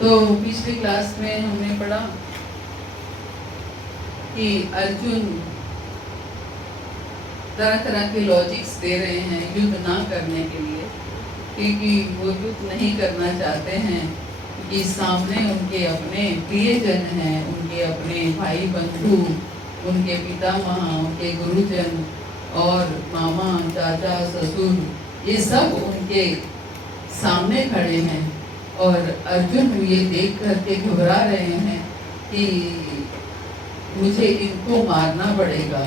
तो पिछली क्लास में हमने पढ़ा कि अर्जुन तरह तरह के लॉजिक्स दे रहे हैं युद्ध ना करने के लिए, क्योंकि वो युद्ध नहीं करना चाहते हैं कि सामने उनके अपने प्रियजन हैं, उनके अपने भाई बंधु, उनके पितामह, उनके गुरुजन और मामा, चाचा, ससुर, ये सब उनके सामने खड़े हैं। और अर्जुन ये देख करके घबरा रहे हैं कि मुझे इनको मारना पड़ेगा,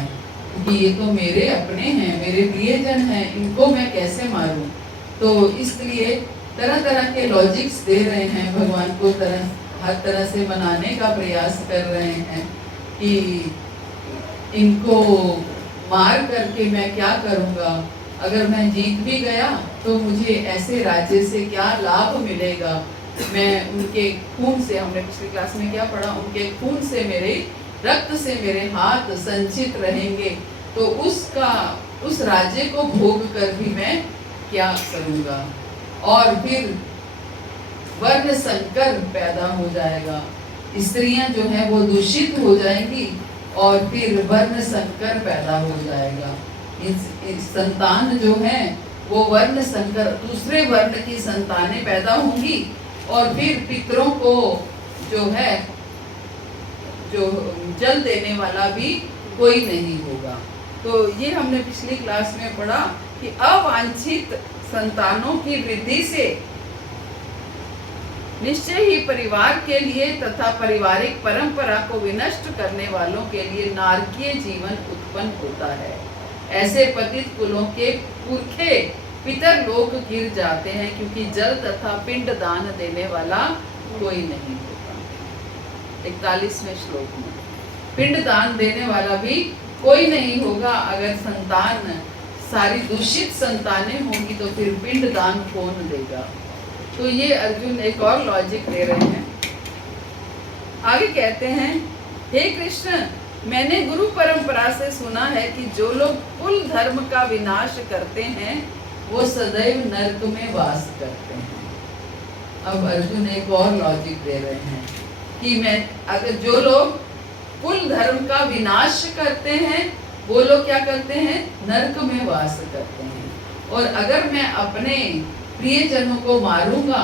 क्योंकि ये तो मेरे अपने हैं, मेरे प्रियजन हैं, इनको मैं कैसे मारूं। तो इसलिए तरह तरह के लॉजिक्स दे रहे हैं, भगवान को हर तरह से मनाने का प्रयास कर रहे हैं कि इनको मार करके मैं क्या करूँगा, अगर मैं जीत भी गया तो मुझे ऐसे राज्य से क्या लाभ मिलेगा। मैं उनके खून से, हमने पिछली क्लास में क्या पढ़ा, उनके खून से, मेरे रक्त से मेरे हाथ संचित रहेंगे, तो उस राज्य को भोग कर भी मैं क्या करूँगा। और फिर वर्ण संकर पैदा हो जाएगा, स्त्रियां जो है वो दूषित हो जाएंगी और फिर वर्ण संकर पैदा हो जाएगा। इस संतान जो है वो वर्ण संकर, दूसरे वर्ण की संतानें पैदा होंगी और फिर पितरों को जो है जो जल देने वाला भी कोई नहीं होगा। तो ये हमने पिछली क्लास में पढ़ा कि अवांछित संतानों की वृद्धि से निश्चय ही परिवार के लिए तथा पारिवारिक परंपरा को विनष्ट करने वालों के लिए नारकीय जीवन उत्पन्न होता है। ऐसे पतित कुलों के पुरखे पितर लोक गिर जाते हैं, क्योंकि जल तथा पिंड दान देने वाला कोई नहीं होता। 41वें श्लोक में पिंड दान देने वाला भी कोई नहीं होगा। अगर संतान सारी दूषित संतानें होंगी तो फिर पिंड दान कौन देगा। तो ये अर्जुन एक और लॉजिक दे रहे हैं। आगे कहते हैं, हे कृष्ण, मैंने गुरु परंपरा से सुना है कि जो लोग कुल धर्म का विनाश करते हैं वो सदैव नरक में वास करते हैं। अब अर्जुन एक और लॉजिक दे रहे हैं कि अगर जो लोग कुल धर्म का विनाश करते हैं वो लोग क्या करते हैं, नरक में वास करते हैं। और अगर मैं अपने प्रियजनों को मारूंगा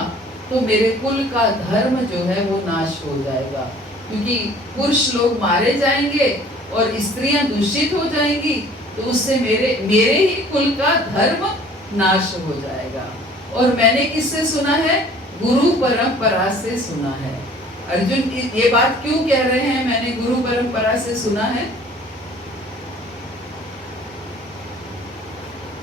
तो मेरे कुल का धर्म जो है वो नाश हो जाएगा, क्योंकि पुरुष लोग मारे जाएंगे और स्त्रियां दूषित हो जाएंगी, तो उससे मेरे ही कुल का धर्म नाश हो जाएगा। और मैंने किससे सुना है, गुरु परंपरा से सुना है। अर्जुन ये बात क्यों कह रहे हैं, मैंने गुरु परंपरा से सुना है,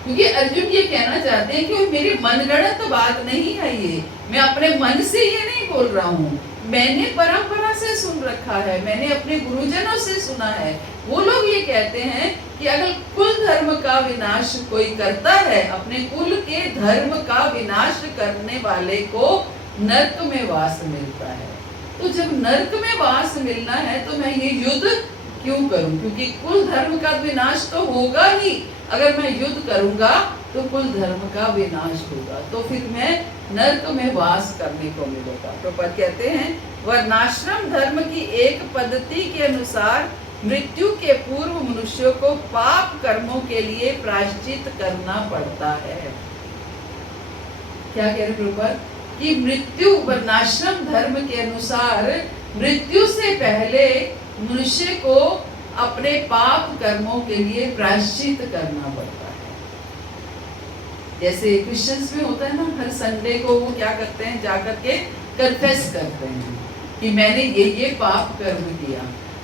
क्योंकि अर्जुन ये कहना चाहते हैं कि मेरी मनगढ़ंत तो बात नहीं है, ये मैं अपने मन से ये नहीं बोल रहा हूँ, मैंने परंपरा से सुन रखा है, मैंने अपने गुरुजनों से सुना है। वो लोग ये कहते हैं कि अगर कुल धर्म का विनाश कोई करता है, अपने कुल के धर्म का विनाश करने वाले को नरक में वास मिलता है। तो जब नरक में वास मिलना है तो मैं ये युद्ध क्यों करूं, क्योंकि कुल धर्म का विनाश तो होगा ही। अगर मैं युद्ध करूंगा तो कुल धर्म का विनाश होगा, तो फिर मैं नरक में वास करने को मिलेगा। प्रभुपाद कहते हैं, वर्णाश्रम धर्म की एक पद्धति के अनुसार मृत्यु के पूर्व मनुष्यों को पाप कर्मों के लिए प्रायश्चित करना पड़ता है। क्या कह रहे प्रभुपाद कि मृत्यु, वर्णाश्रम धर्म के अनुसार मृत्यु से पहले मनुष्य को अपने पाप कर्मों के लिए प्रायश्चित करना पड़ता है। जैसे क्रिश्चियंस में होता है ना, हर संडे को वो क्या करते हैं, जाकर के कन्फेस करते हैं कि मैंने ये पाप कर्म किया।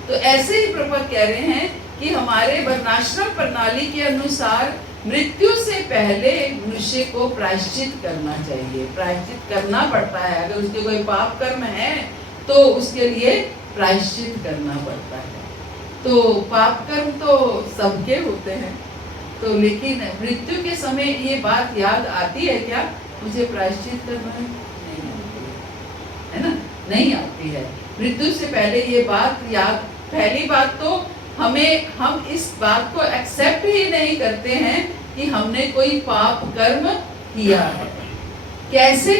तो ऐसे ही प्रभुपाद कह रहे हैं कि हमारे वर्णाश्रम प्रणाली के अनुसार मृत्यु से पहले मनुष्य को प्रायश्चित करना चाहिए, प्रायश्चित करना पड़ता है। अगर उसके कोई पाप कर्म है तो उसके लिए प्रायश्चित करना पड़ता है। तो पाप कर्म तो सबके होते हैं, तो लेकिन मृत्यु के समय ये बात याद आती है क्या, मुझे प्रायश्चित करना है ना, नहीं आती है। मृत्यु से पहले ये बात याद, पहली बात तो हम इस बात को एक्सेप्ट ही नहीं करते हैं कि हमने कोई पाप कर्म किया है। कैसे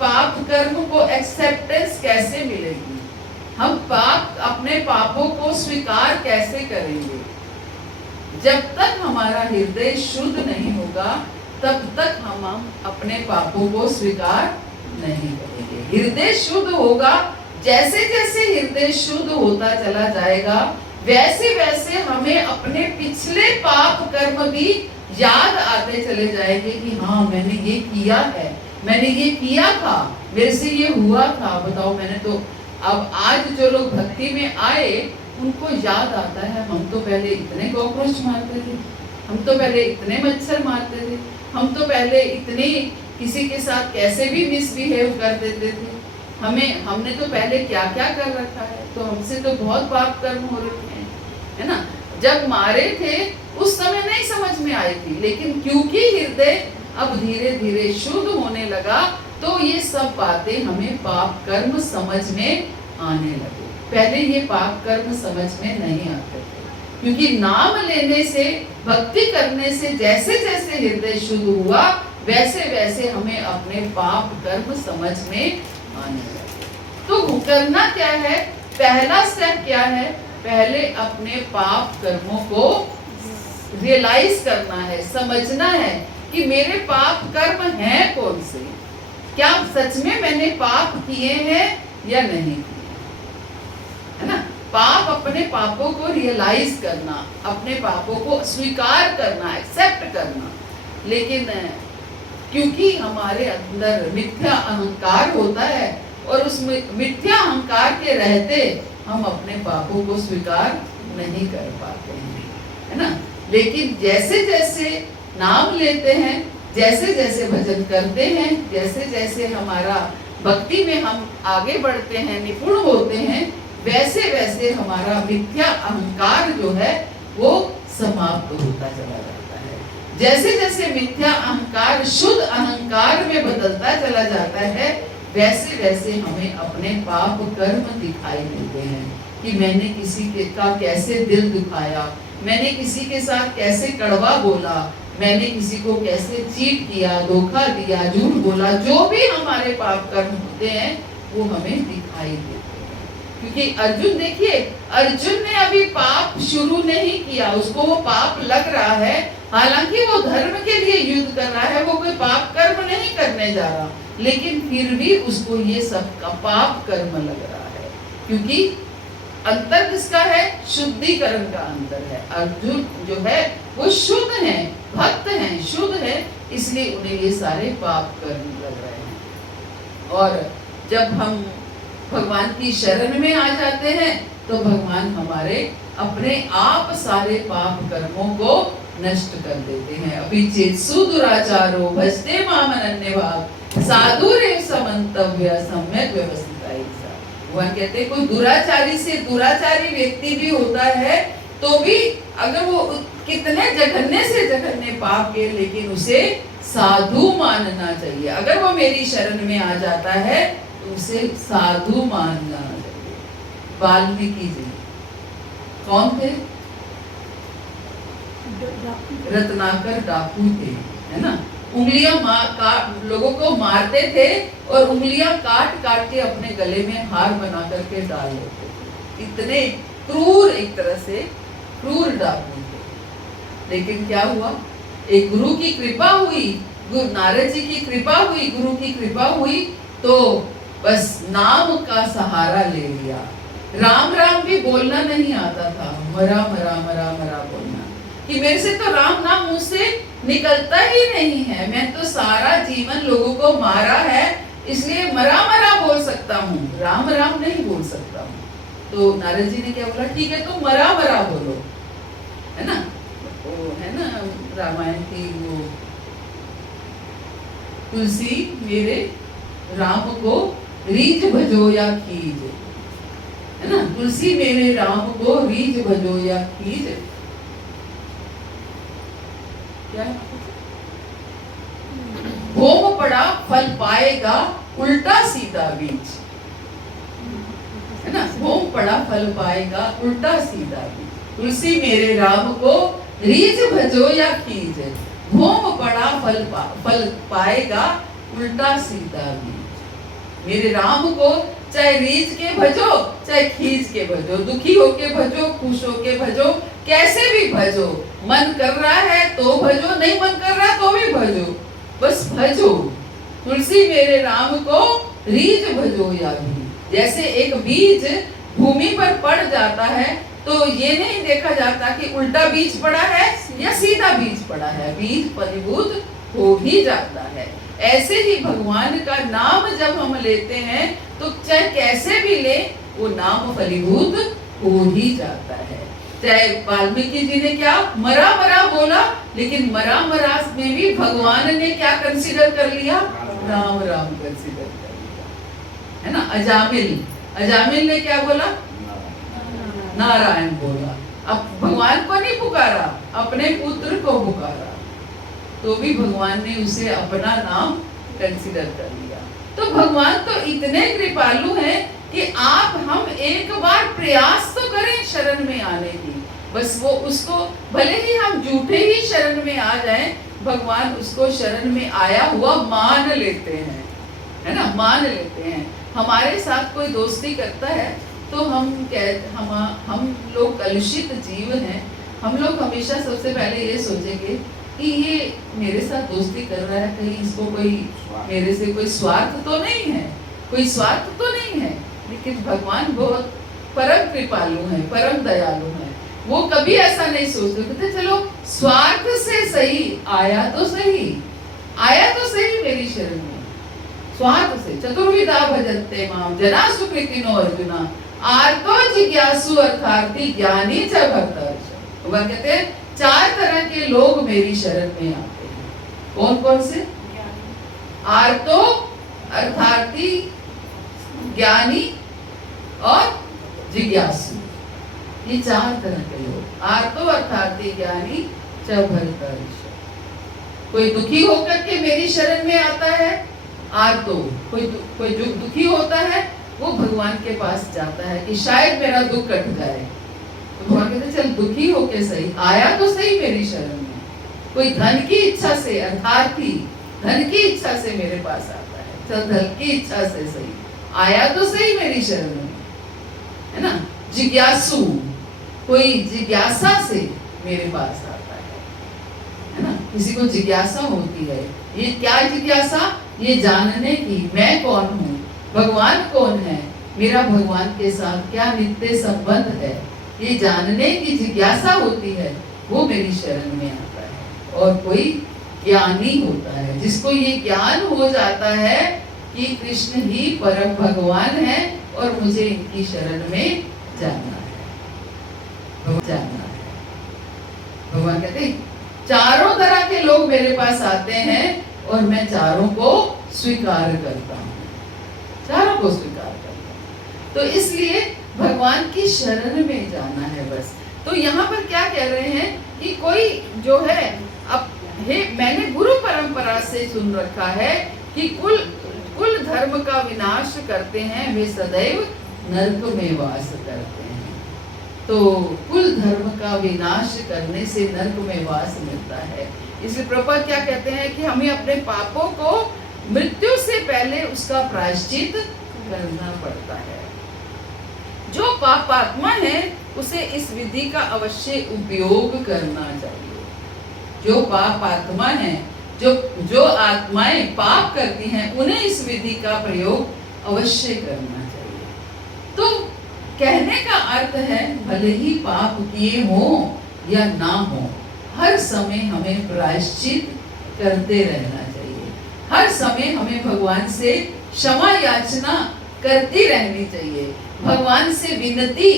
पाप कर्म को एक्सेप्टेंस हम पाप अपने पापों को स्वीकार कैसे करेंगे? जब तक हमारा हृदय शुद्ध नहीं होगा तब तक हम अपने पापों को स्वीकार नहीं करेंगे। हृदय शुद्ध होगा, जैसे जैसे हृदय शुद्ध होता चला जाएगा वैसे वैसे हमें अपने पिछले पाप कर्म भी याद आते चले जाएंगे कि हाँ मैंने ये किया है, मैंने ये किया था, मेरे से ये हुआ था। बताओ, मैंने तो अब आज जो लोग भक्ति में आए उनको याद आता है, हम तो पहले इतने कॉकरोच मारते थे, हम तो पहले इतने मच्छर मारते थे, हम तो पहले इतने किसी के साथ कैसे भी मिसबिहेव कर देते थे, हमने तो पहले क्या क्या कर रखा है, तो हमसे तो बहुत पाप कर्म हो रखे हैं, है ना। जब मारे थे उस समय नहीं समझ में आई थी, लेकिन क्योंकि हृदय अब धीरे धीरे शुद्ध होने लगा तो ये सब बातें हमें पाप कर्म समझ में आने लगे। पहले ये पाप कर्म समझ में नहीं आते थे, क्योंकि नाम लेने से, भक्ति करने से जैसे जैसे हृदय शुद्ध हुआ वैसे वैसे हमें अपने पाप कर्म समझ में आने लगे। तो करना क्या है? पहला स्टेप क्या है? पहले अपने पाप कर्मों को रियलाइज करना है, समझना है कि मेरे पाप कर्म हैं कौन से, क्या सच में मैंने पाप किए हैं या नहीं किए, है ना। पाप, अपने पापों को रियलाइज करना, अपने पापों को स्वीकार करना, एक्सेप्ट करना। लेकिन क्योंकि हमारे अंदर मिथ्या अहंकार होता है और उस मिथ्या अहंकार के रहते हम अपने पापों को स्वीकार नहीं कर पाते हैं, है ना। लेकिन जैसे जैसे नाम लेते हैं, जैसे जैसे भजन करते हैं, जैसे जैसे हमारा भक्ति में हम आगे बढ़ते हैं, निपुण होते हैं, वैसे वैसे हमारा मिथ्या अहंकार जो है वो समाप्त होता चला जाता है। जैसे जैसे मिथ्या अहंकार शुद्ध अहंकार में बदलता चला जाता है वैसे वैसे हमें अपने पाप कर्म दिखाई देते हैं कि मैंने किसी के का कैसे दिल दुखाया, मैंने किसी के साथ कैसे कड़वा बोला, मैंने किसी को कैसे चीट किया, धोखा दिया, झूठ बोला। जो भी हमारे पाप कर्म होते हैं वो हमें दिखाई देते हैं। क्योंकि अर्जुन, देखिए, अर्जुन ने अभी पाप शुरू नहीं किया, उसको वो पाप लग रहा है, हालांकि वो धर्म के लिए युद्ध कर रहा है, वो कोई पाप कर्म नहीं करने जा रहा, लेकिन फिर भी उसको ये सब का पाप कर्म लग रहा है। क्योंकि अंतर किसका है? शुद्धिकरण का अंतर है। अर्जुन जो है वो शुद्ध है, भक्त हैं, शुद्ध है, इसलिए उन्हें ये सारे पाप कर्म लग रहे हैं। और जब हम भगवान की शरण में आ जाते हैं तो भगवान हमारे अपने आप सारे पाप कर्मों को नष्ट कर देते हैं। अभी चेत सुदुराचारो भजते माम अनन्यभाव साधुरेव समन्तव्य सम्यक व्यवस्थित। भगवान कहते हैं कोई दुराचारी से दुराचारी व्यक्ति भी होता है तो भी अगर वो कितने जघन्य से जघन्य पाप के, लेकिन उसे साधु मानना चाहिए। अगर वो मेरी शरण में आ जाता है तो उसे साधु मानना चाहिए। वाल्मीकि जी कौन थे? रत्नाकर डाकू थे, है ना। उंगलियां लोगों को मारते थे और उंगलियां काट काट के अपने गले में हार बना करके डाल लेते थे। इतने क्रूर, एक तरह से क्रूर डाकू थे। लेकिन क्या हुआ? एक गुरु की कृपा हुई, गुरु नारद जी की कृपा हुई, गुरु की कृपा हुई तो बस नाम का सहारा ले लिया। राम राम भी बोलना नहीं आता था, मरा मरा मरा मरा बोलना, कि मेरे से तो राम नाम मुंह से निकलता ही नहीं है, मैं तो सारा जीवन लोगों को मारा है इसलिए मरा मरा बोल सकता हूँ, राम राम नहीं बोल सकता हूँ। तो नारद जी ने क्या बोला? ठीक है, तो मरा मरा बोलो, है ना। वो है ना रामायण की वो, तुलसी मेरे राम को रीझ भजो या खीज, है ना। तुलसी मेरे राम को रीझ भजो या खीज, क्या? होम पड़ा फल पाएगा उल्टा सीधा बीज, है ना। होम पड़ा फल पाएगा उल्टा सीधा बीज, तुलसी मेरे राम को रीझ भजो या खीज, होम पड़ा फल पाएगा उल्टा सीधा बीज। मेरे राम को चाहे रीझ के भजो, चाहे खींच के भजो, दुखी होके भजो, खुश होके भजो, कैसे भी भजो। मन कर रहा है तो भजो, नहीं मन कर रहा तो भी भजो, बस भजो। तुलसी मेरे राम को रीझ भजो या भी। जैसे एक बीज भूमि पर पड़ जाता है तो ये नहीं देखा जाता कि उल्टा बीज पड़ा है या सीधा बीज पड़ा है, बीज फलीभूत हो ही जाता है। ऐसे ही भगवान का नाम जब हम लेते हैं तो चाहे कैसे भी ले, वो नाम फलीभूत हो ही जाता है। चाहे वाल्मीकि जी ने क्या मरा मरा बोला, लेकिन मरा मरा में भी भगवान ने क्या कंसीडर कर लिया, राम राम कंसीडर कर लिया, है ना। अजामिल ने क्या बोला, नारायण बोला। अब भगवान को नहीं पुकारा, अपने पुत्र को पुकारा, तो भी भगवान ने उसे अपना नाम कंसीडर कर लिया। तो भगवान तो इतने कृपालु हैं कि आप हम एक बार प्रयास तो करें शरण में आने की, बस वो उसको भले ही हम झूठे ही शरण में आ जाएं, भगवान उसको शरण में आया हुआ मान लेते हैं, है ना, मान लेते हैं। हमारे साथ कोई दोस्ती करता है तो हम लोग कलुषित जीव हैं, हम लोग हमेशा सबसे पहले ये सोचेंगे कि ये मेरे साथ दोस्ती कर रहा है, कहीं इसको कोई मेरे से कोई स्वार्थ तो नहीं है, कोई स्वार्थ तो नहीं है। लेकिन भगवान बहुत परम कृपालु हैं, परम दयालु हैं। वो कभी ऐसा नहीं सोचते, कहते चलो स्वार्थ से सही आया तो सही, आया तो सही मेरी शरण में, स्वार्थ से। चतुर्विधा भजन्ते माम जना सुकृतिनो अर्जुना आर्तो जिज्ञासु अर्थार्थी ज्ञानी च भक्त। वह कहते हैं 4 तरह के लोग मेरी शरण में आते हैं। कौन कौन से? आर्तो, अर्थार्थी, ज्ञानी और जिज्ञासु, ये 4 तरह के लोग। आर्तो, अर्थार्थी, ज्ञानी च भक्त। कोई दुखी होकर के मेरी शरण में आता है, आर्तो, कोई जो दुखी होता है वो भगवान के पास जाता है कि शायद मेरा दुख कट जाए, तो भगवान कहते चल दुखी होके सही आया तो सही मेरी शरण में। कोई धन की इच्छा से, अर्थार्थी धन की इच्छा से मेरे पास आता है, चल धन की इच्छा से सही आया तो सही मेरी शरण में, है ना। जिज्ञासु, कोई जिज्ञासा से मेरे पास आता है ना। किसी को जिज्ञासा होती है, ये क्या जिज्ञासा, ये जानने की मैं कौन हूँ, भगवान कौन है, मेरा भगवान के साथ क्या नित्य संबंध है, ये जानने की जिज्ञासा होती है, वो मेरी शरण में आता है। और कोई ज्ञानी होता है जिसको ये ज्ञान हो जाता है कि कृष्ण ही परम भगवान है और मुझे इनकी शरण में जाना है, जाना है। भगवान कहते 4 तरह के लोग मेरे पास आते हैं और मैं 4 को स्वीकार करता हूँ, 4 को स्वीकार करता हूँ। तो इसलिए भगवान की शरण में जाना है बस। तो यहाँ पर क्या कह रहे हैं कि कोई जो है, अब मैंने गुरु परंपरा से सुन रखा है कि कुल धर्म का विनाश करते हैं वे सदैव नरक में वास करते हैं। तो कुल धर्म का विनाश करने से नरक में वास मिलता है। इसलिए प्रभुपाद क्या कहते हैं कि हमें अपने पापों को मृत्यु से पहले उसका प्रायश्चित करना पड़ता है। जो पापात्मा है उसे इस विधि का अवश्य उपयोग करना चाहिए। जो पापात्मा है, जो आत्माएं पाप करती हैं, उन्हें इस विधि का प्रयोग अवश्य करना चाहिए। तो कहने का अर्थ है भले ही पाप किए हो या ना हो, हर समय हमें प्रायश्चित करते रहना चाहिए। हर समय हमें भगवान से क्षमा याचना करती रहनी चाहिए, भगवान से विनती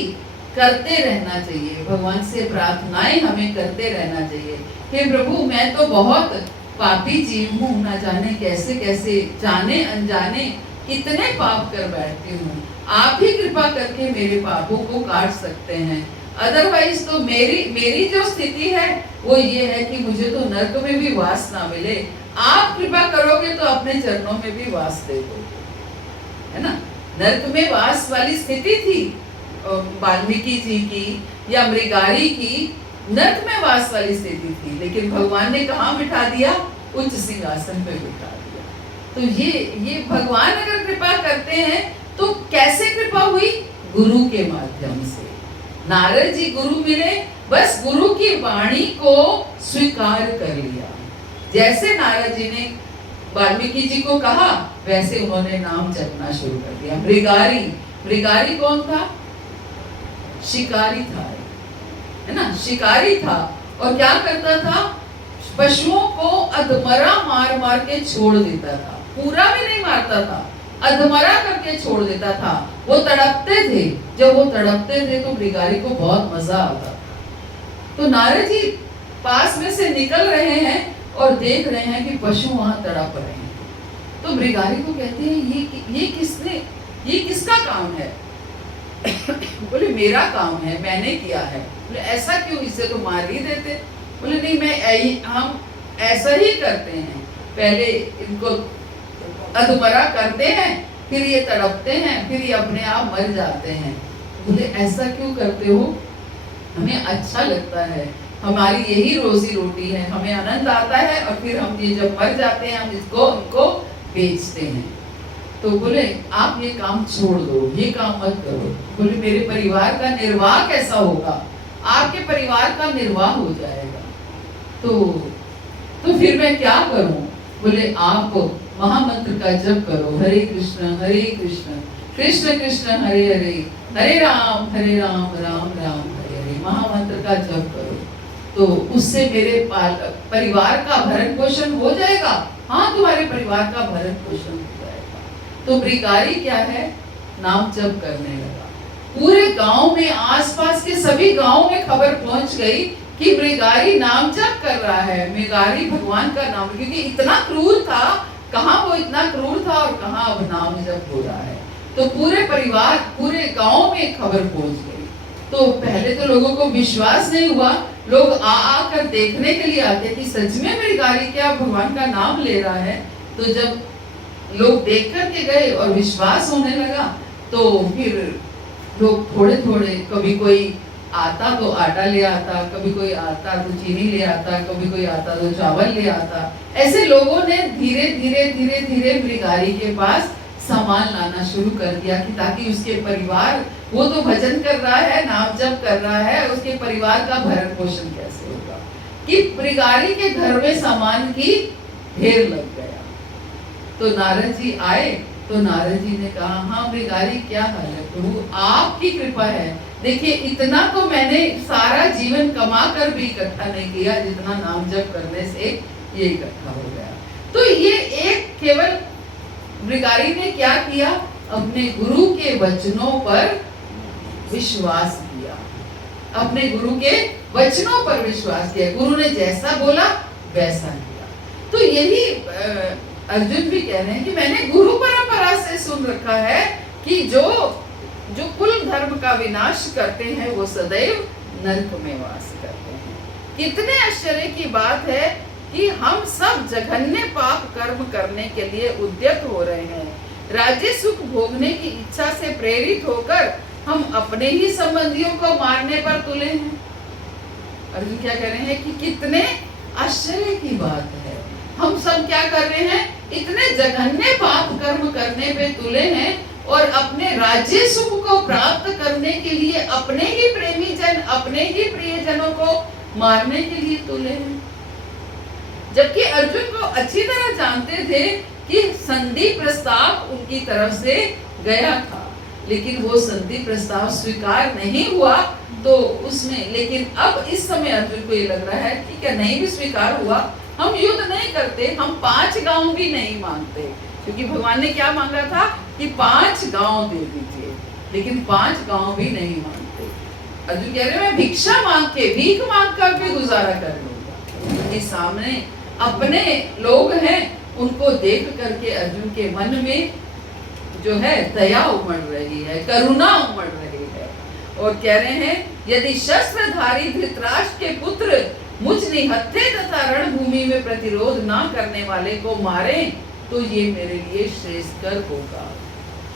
करते रहना चाहिए, भगवान से प्रार्थनाएं हमें करते रहना चाहिए। हे प्रभु, मैं तो बहुत पापी जीव हूँ, ना जाने कैसे कैसे जाने अनजाने कितने पाप कर बैठती हूँ, आप ही कृपा करके मेरे पापों को काट सकते हैं। अदरवाइज तो मेरी जो स्थिति है वो ये है कि मुझे तो नरक में भी वास ना मिले, आप कृपा करोगे तो अपने चरणों में भी वास दे दो, है ना। नरक में वास वाली स्थिति थी वाल्मीकि जी की या मृगारी की, नरक में वास वाली स्थिति थी, लेकिन भगवान ने कहाँ बिठा दिया, उच्च सिंहासन पे बिठा दिया। तो ये भगवान अगर कृपा करते हैं तो कैसे कृपा हुई? गुरु के माध्यम से। नारद जी गुरु मिले, बस गुरु की वाणी को स्वीकार कर लिया। जैसे नारद जी ने वाल्मीकि जी को कहा, वैसे उन्होंने नाम जपना शुरू कर दिया। मृगारी, मृगारी कौन था? शिकारी था, है ना, शिकारी था। और क्या करता था? पशुओं को अधमरा मार मार के छोड़ देता था। पूरा भी नहीं मारता था, अधमरा करके छोड़ देता था। वो तड़पते थे, जब वो तड़पते थे तो मृगारी को बहुत मजा आता। तो नारद जी पास में से निकल रहे हैं और देख रहे हैं कि पशु वहां तड़प रहे हैं। तो मृगारी को कहते हैं, ये किसका काम है? बोले मेरा काम है, मैंने किया है। बोले ऐसा क्यों, इसे तो मार ही देते। बोले नहीं, हम ऐसा ही करते हैं, पहले इनको अधमरा करते हैं, फिर ये तड़पते हैं, फिर ये अपने आप मर जाते हैं। बोले ऐसा क्यों करते हो? हमें अच्छा लगता है, हमारी यही रोजी रोटी है, हमें आनंद आता है, और फिर हम ये जब मर जाते हैं हम इसको उनको बेचते हैं। तो बोले आप ये काम छोड़ दो, ये काम मत करो। बोले मेरे परिवार का निर्वाह कैसा होगा? आपके परिवार का निर्वाह हो जाएगा, तो फिर मैं क्या करूं? बोले आप महामंत्र का जप करो, हरे कृष्ण कृष्ण कृष्ण हरे हरे, हरे राम राम राम हरे हरे, महामंत्र का जप करो। तो उससे मेरे परिवार का भरण पोषण हो जाएगा। हाँ, तुम्हारे परिवार का भरण पोषण हो जाएगा। तो मृगारी क्या है? नाम जप करने लगा। पूरे गांव में, आसपास के सभी गांव में खबर पहुंच गई कि मृगारी नाम जप कर रहा है। मृगारी भगवान का नाम, क्योंकि इतना क्रूर था, कहाँ वो इतना क्रूर था और कहाँ अब नाम जप हो रहा है। तो पूरे परिवार, पूरे गांव में खबर पहुंच गई। तो पहले तो लोगों को विश्वास नहीं हुआ, लोग आकर देखने के लिए आते कि सच में मृगारी क्या भगवान का नाम ले रहा है। तो जब लोग देख करके गए और विश्वास होने लगा, तो फिर लोग थोड़े थोड़े, कभी कोई आता तो आटा ले आता, कभी कोई आता तो चीनी ले आता, कभी कोई आता तो चावल ले आता। ऐसे लोगों ने धीरे धीरे धीरे धीरे मृगारी के पास सामान लाना शुरू कर दिया, कि ताकि उसके परिवार, वो तो भजन कर रहा है, नाम जप कर रहा है, उसके परिवार का भरण पोषण कैसे होगा। कि मृगारी के घर में सामान की ढेर लग गया। तो नारद जी आए, तो नारद जी ने कहा, हाँ मृगारी क्या हाल है प्रभु, आपकी कृपा है। देखिए इतना तो मैंने सारा जीवन कमा कर भी इकट्ठा नहीं किया जितना नाम जप करने से ये इकट्ठा हो गया। तो ये एक केवल मृगारी ने क्या किया? अपने गुरु के वचनों पर विश्वास किया, अपने गुरु के वचनों पर विश्वास किया। गुरु ने जैसा बोला वैसा किया। तो यही अर्जुन भी कह रहे हैं कि मैंने गुरु परंपरा से सुन रखा है कि जो कुल धर्म का विनाश करते हैं वो सदैव नरक में वास करते हैं। कितने आश्चर्य की बात है कि हम सब जघन्य पाप कर्म करने के लिए उद्यत हो रहे हैं। राज्य सुख भोगने की इच्छा से प्रेरित होकर हम अपने ही संबंधियों को मारने पर तुले हैं। अर्जुन क्या कह रहे हैं कि कितने आश्चर्य की बात है, हम सब क्या कर रहे हैं? इतने जघन्य पाप कर्म करने पे तुले हैं और अपने राज्य सुख को प्राप्त करने के लिए अपने ही प्रेमी जन, अपने ही प्रियजनों को मारने के लिए तुले हैं। जबकि अर्जुन को अच्छी तरह जानते थे कि संधि प्रस्ताव उनकी तरफ से गया था, लेकिन वो संधि प्रस्ताव स्वीकार नहीं हुआ। तो उसमें, लेकिन अब इस समय अर्जुन को ये लग रहा है कि क्या नहीं भी स्वीकार हुआ, हम युद्ध नहीं करते, हम 5 गांव भी नहीं मांगते, क्योंकि भगवान ने क्या मांगा था कि 5 गांव दे दीजिए, लेकिन 5 गांव भी नहीं मांगते। अर्जुन कह रहे मैं भिक्षा मांग के, भीख मांग कर भी गुजारा कर लूंगा। ये सामने अपने लोग हैं, उनको देख करके अर्जुन के मन में जो है दया उमड़ रही है, करुणा उमड़ रही है, और कह रहे हैं यदि शस्त्रधारी धृतराष्ट्र के पुत्र मुझ निहत्थे तथा रणभूमि में प्रतिरोध ना करने वाले को मारे तो ये मेरे लिए श्रेष्ठकर होगा।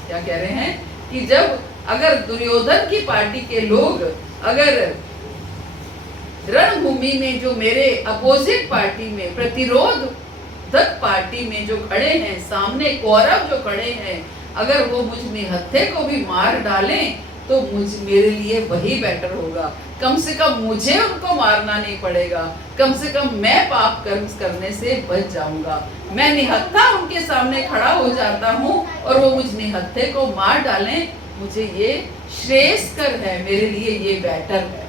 क्या कह रहे हैं कि जब अगर दुर्योधन की पार्टी के लोग अगर रणभूमि में जो मेरे अपोजिट पार्टी में, प्रतिरोधक पार्टी में जो खड़े हैं, सामने कौरव जो खड़े हैं, अगर वो मुझ निहत्थे को भी मार डालें तो मेरे लिए वही बेटर होगा। कम से कम मुझे उनको मारना नहीं पड़ेगा, कम से कम मैं पाप कर्म करने से बच जाऊंगा। मैं निहत्था उनके सामने खड़ा हो जाता हूँ और वो मुझ निहत्थे को मार डालें, मुझे ये श्रेयस्कर है, मेरे लिए ये बेटर है।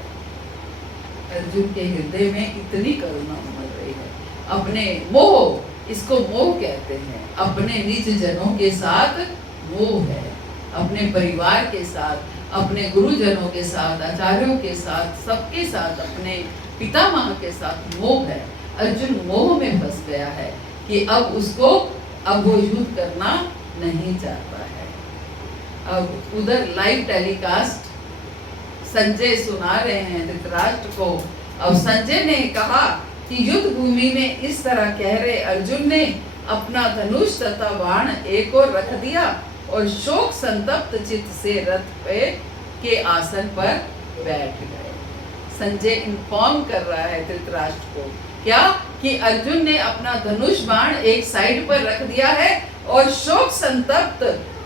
अर्जुन के हृदय में इतनी करुणा उमड़ रही है। अपने मोह, इसको मोह कहते हैं, अपने निज जनों के साथ मोह है, अपने परिवार के साथ, अपने गुरुजनों के साथ, आचार्यों के साथ, सबके साथ, अपने पितामह के साथ मोह है। अर्जुन मोह में फंस गया है कि अब वो युद्ध करना नहीं चाहता है। अब उधर लाइव टेलीकास्ट संजय सुना रहे हैं धृतराष्ट्र को। अब संजय ने कहा कि युद्ध भूमि में इस तरह कह रहे अर्जुन ने अपना धनुष तथा बाण एक और रख दिया और शोक संतप्त चित्त से रथ पे के आसन पर बैठ गए। संजय इन्फॉर्म कर रहा है धृतराष्ट्र को क्या कि अर्जुन ने अपना धनुष बाण एक साइड पर रख दिया है और शोक संतप्त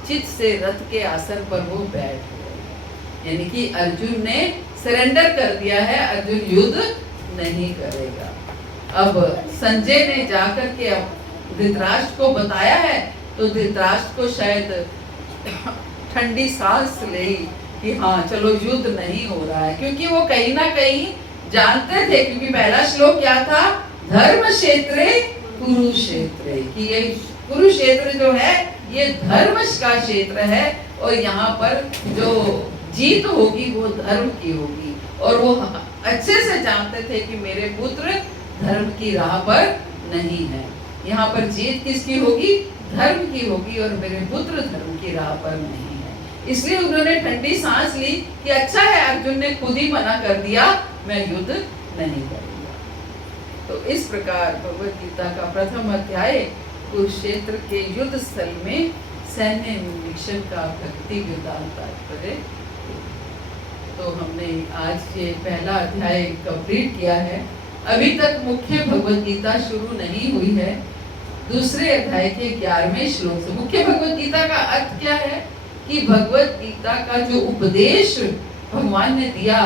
चित्त से रथ के आसन पर वो बैठ गए। यानी कि अर्जुन ने सरेंडर कर दिया है, अर्जुन युद्ध नहीं करेगा। अब संजय ने जाकर के धृतराष्ट्र को बताया है तो धृतराष्ट्र को शायद ठंडी सांस ले कि हाँ चलो युद्ध नहीं हो रहा है, क्योंकि वो कहीं ना कहीं जानते थे, क्योंकि पहला श्लोक क्या था, धर्म क्षेत्रे कुरुक्षेत्रे, कि ये कुरुक्षेत्र जो है ये धर्म का क्षेत्र है और यहाँ पर जो जीत होगी वो धर्म की होगी। और वो अच्छे से जानते थे कि मेरे पुत्र धर्म की राह पर नहीं है, यहाँ पर जीत किसकी होगी, धर्म की होगी, और मेरे पुत्र धर्म की राह पर नहीं है। इसलिए उन्होंने ठंडी सांस ली कि अच्छा है अर्जुन ने खुद ही मना कर दिया, मैं युद्ध नहीं करूंगा। तो इस प्रकार भगवद गीता का प्रथम अध्याय कुरुक्षेत्र के युद्ध स्थल में सैन्य निरीक्षण का भक्ति वेदांत तात्पर्य। तो हमने आज ये पहला अध्याय कंप्लीट किया है। अभी तक मुख्य भगवद गीता शुरू नहीं हुई है। दूसरे अध्याय के 11वें श्लोक से मुख्य भगवद गीता का अर्थ क्या है कि भगवद गीता का जो उपदेश भगवान ने दिया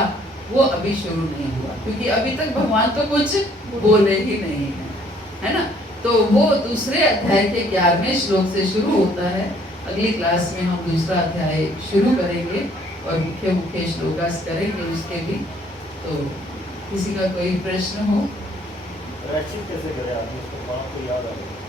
वो अभी शुरू नहीं हुआ, क्योंकि अभी तक भगवान तो कुछ बोले ही नहीं है ना। तो वो दूसरे अध्याय के 11वें श्लोक से शुरू होता है। अगली क्लास में हम दूसरा अध्याय शुरू करेंगे और मुख्य मुख्य श्लोकास करेंगे उसके भी। तो किसी का कोई प्रश्न हो? कैसे करें आदमी, उसको याद आ